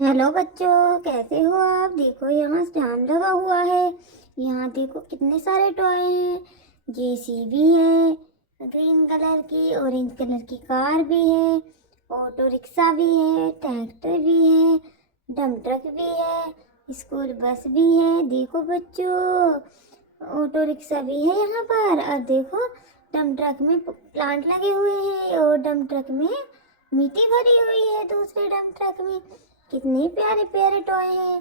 Hello बच्चों, कैसे हो आप? देखो यहाँ स्टैंड लगा हुआ है। यहाँ देखो कितने सारे टॉय हैं। जेसीबी है, ग्रीन कलर की, ऑरेंज कलर की कार भी है, ऑटो रिक्शा भी है, ट्रैक्टर भी है, डंप ट्रक भी है, स्कूल बस भी है। देखो बच्चों, ऑटो रिक्शा भी है यहाँ पर। और देखो डंप ट्रक में प्लांट लगे हुए हैं और डंप ट्रक में मिट्टी भरी हुई है। दूसरे डंप ट्रक में कितने प्यारे प्यारे टॉय हैं।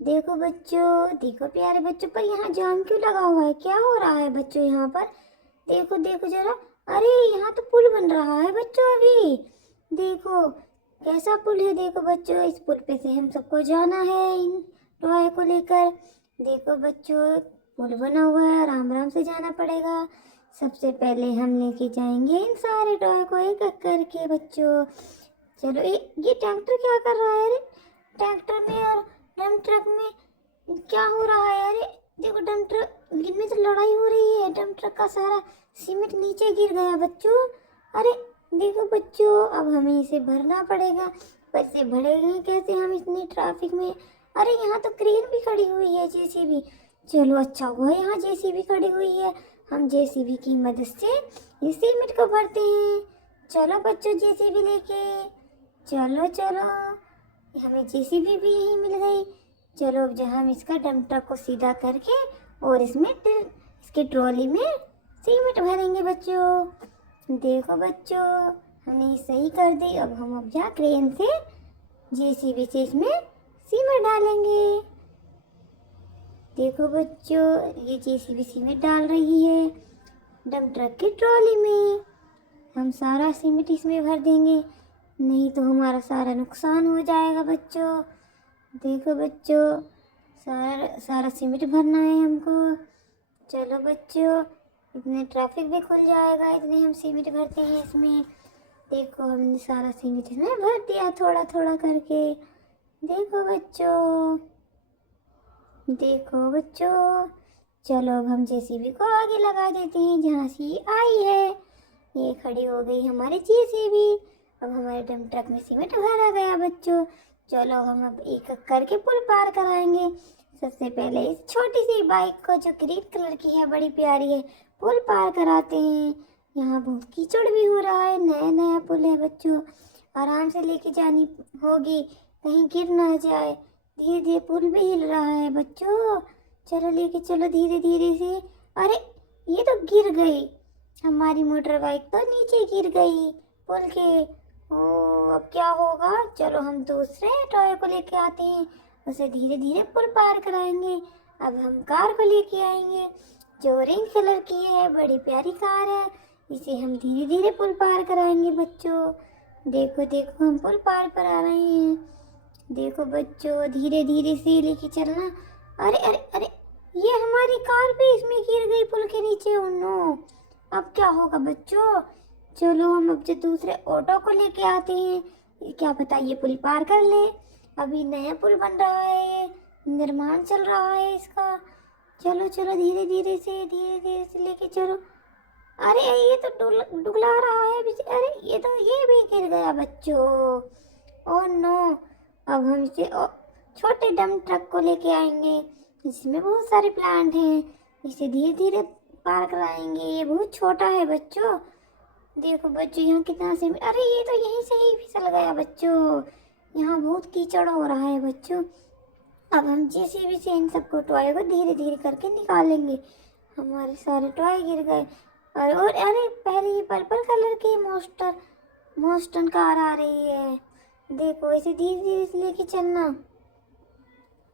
देखो बच्चों, देखो प्यारे बच्चों, पर यहाँ जाम क्यों लगा हुआ है? क्या हो रहा है बच्चों यहाँ पर? देखो देखो जरा। अरे यहाँ तो पुल बन रहा है बच्चों अभी। देखो कैसा पुल है। देखो बच्चों, इस पुल पे से हम सबको जाना है इन टॉय को लेकर। देखो बच्चों, पुल बना हुआ है, आराम आराम से जाना पड़ेगा। सबसे पहले हम लेके जाएंगे इन सारे टॉय को एक एक करके बच्चों। चलो ये ट्रैक्टर क्या कर रहा है? अरे ट्रैक्टर में और डंप ट्रक में क्या हो रहा है? अरे देखो डंप ट्रक इनमें तो लड़ाई हो रही है। डंप ट्रक का सारा सीमेंट नीचे गिर गया बच्चों। अरे देखो बच्चों, अब हमें इसे भरना पड़ेगा। पर इसे भरेंगे कैसे हम इतनी ट्रैफिक में? अरे यहाँ तो क्रेन भी खड़ी हुई है, जेसीबी। चलो अच्छा हुआ यहाँ जेसीबी खड़ी हुई है। हम जेसीबी की मदद से इस सीमेंट को भरते हैं। चलो बच्चों, जेसीबी लेके चलो चलो। हमें जेसीबी भी यहीं मिल गई। चलो अब जहाँ हम इसका डंप ट्रक को सीधा करके और इसके ट्रॉली में सीमेंट भरेंगे बच्चों। देखो बच्चों, हमने सही कर दी। अब हम जा क्रेन से जेसीबी से इसमें सीमेंट डालेंगे। देखो बच्चों, ये जेसीबी सीमेंट डाल रही है डंप ट्रक की ट्रॉली में। हम सारा सीमेंट इसमें भर देंगे, नहीं तो हमारा सारा नुकसान हो जाएगा बच्चों। देखो बच्चों, सारा सारा सीमेंट भरना है हमको। चलो बच्चों, इतने ट्रैफिक भी खुल जाएगा इतने हम सीमेंट भरते हैं इसमें। देखो हमने सारा सीमेंट इसमें भर दिया थोड़ा थोड़ा करके। देखो बच्चों, देखो बच्चों। चलो अब हम जेसीबी को आगे लगा देते हैं जहाँ से ये आई है। ये खड़ी हो गई हमारी जेसीबी। अब हमारे डंप ट्रक में सीमेंट भरा गया बच्चों। चलो हम अब एक एक करके पुल पार कराएंगे। सबसे पहले इस छोटी सी बाइक को, जो ग्रीन कलर की है, बड़ी प्यारी है, पुल पार कराते हैं। यहाँ बहुत कीचड़ भी हो रहा है, नया नया पुल है बच्चों। आराम से लेके जानी होगी, कहीं गिर ना जाए। धीरे धीरे पुल भी हिल रहा है बच्चों। चलो लेके चलो धीरे धीरे से। अरे ये तो गिर गई, हमारी मोटर बाइक तो नीचे गिर गई पुल के। ओ अब क्या होगा? चलो हम दूसरे टॉय को लेके आते हैं, उसे धीरे धीरे पुल पार कराएंगे। अब हम कार को लेके आएंगे जो ऑरेंज कलर की है, बड़ी प्यारी कार है। इसे हम धीरे धीरे पुल पार कराएंगे बच्चों। देखो देखो, हम पुल पार पर आ रहे हैं। देखो बच्चों, धीरे धीरे से लेके चलना। अरे अरे अरे, ये हमारी कार भी इसमें गिर गई पुल के नीचे। ओ नो, अब क्या होगा बच्चों? चलो हम अब जो दूसरे ऑटो को लेके आते हैं, ये क्या पता ये पुल पार कर ले। अभी नया पुल बन रहा है, निर्माण चल रहा है इसका। चलो चलो धीरे धीरे से लेके चलो। अरे ये तो डुगला रहा है अरे ये भी गिर गया बच्चों। ओह नो, अब हम इसे छोटे डंप ट्रक को लेके आएंगे, इसमें बहुत सारे प्लांट हैं। इसे धीरे धीरे पार कराएंगे, ये बहुत छोटा है बच्चों। देखो बच्चों, यहाँ कितना से, अरे ये तो यहीं से ही फिसल गया बच्चों। यहाँ बहुत कीचड़ हो रहा है बच्चों। अब हम जेसीबी से इन सबको टॉय को धीरे धीरे करके निकालेंगे। हमारे सारे टॉय गिर गए। और अरे पहले ये पर्पल कलर की मोस्टन कार आ रही है। देखो इसे धीरे धीरे से लेके चलना,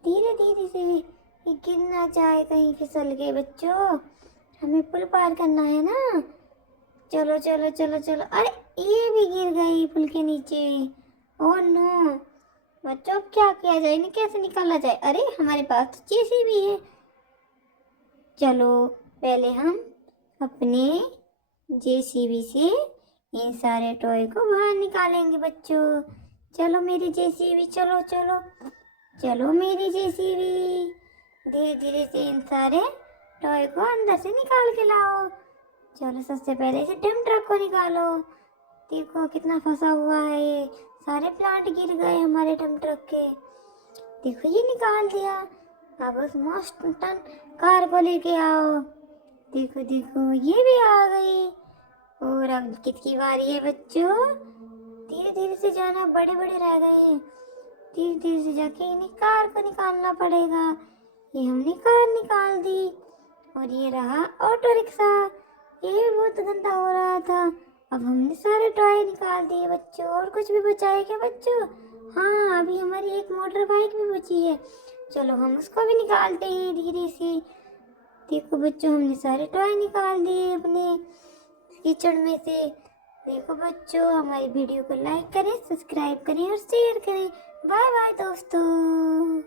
धीरे धीरे से। ये गिर ना जाए कहीं फिसल के बच्चों, हमें पुल पार करना है ना। चलो चलो चलो चलो। अरे ये भी गिर गई पुल के नीचे। ओह नो बच्चों, अब क्या किया जाए, इन्हें कैसे निकाला जाए? अरे हमारे पास तो जेसीबी है। चलो पहले हम अपने जेसीबी से इन सारे टॉय को बाहर निकालेंगे बच्चों। चलो मेरी जेसीबी, चलो चलो चलो मेरी जेसीबी। धीरे धीरे से इन सारे टॉय को अंदर से निकाल के लाओ। चलो सबसे पहले इसे डंप ट्रक को निकालो। देखो कितना फंसा हुआ है ये, सारे प्लांट गिर गए हमारे डंप ट्रक के। देखो ये निकाल दिया। अब उस मॉन्स्टर कार को लेके आओ। देखो देखो ये भी आ गई। और अब किसकी बारी है बच्चों? धीरे धीरे से जाना, बड़े बड़े रह गए हैं। धीरे धीरे से जाके इन्हें कार को निकालना पड़ेगा। ये हमने कार निकाल दी। और ये रहा ऑटो रिक्शा। ये भी बहुत गंदा हो रहा था। अब हमने सारे टॉय निकाल दिए बच्चों। और कुछ भी बचा है क्या बच्चों? हाँ, अभी हमारी एक मोटर बाइक भी बची है। चलो हम उसको भी निकालते हैं धीरे से। देखो बच्चों, हमने सारे टॉय निकाल दिए अपने कीचड़ में से। देखो बच्चों, हमारी वीडियो को लाइक करें, सब्सक्राइब करें और शेयर करें। बाय बाय दोस्तों।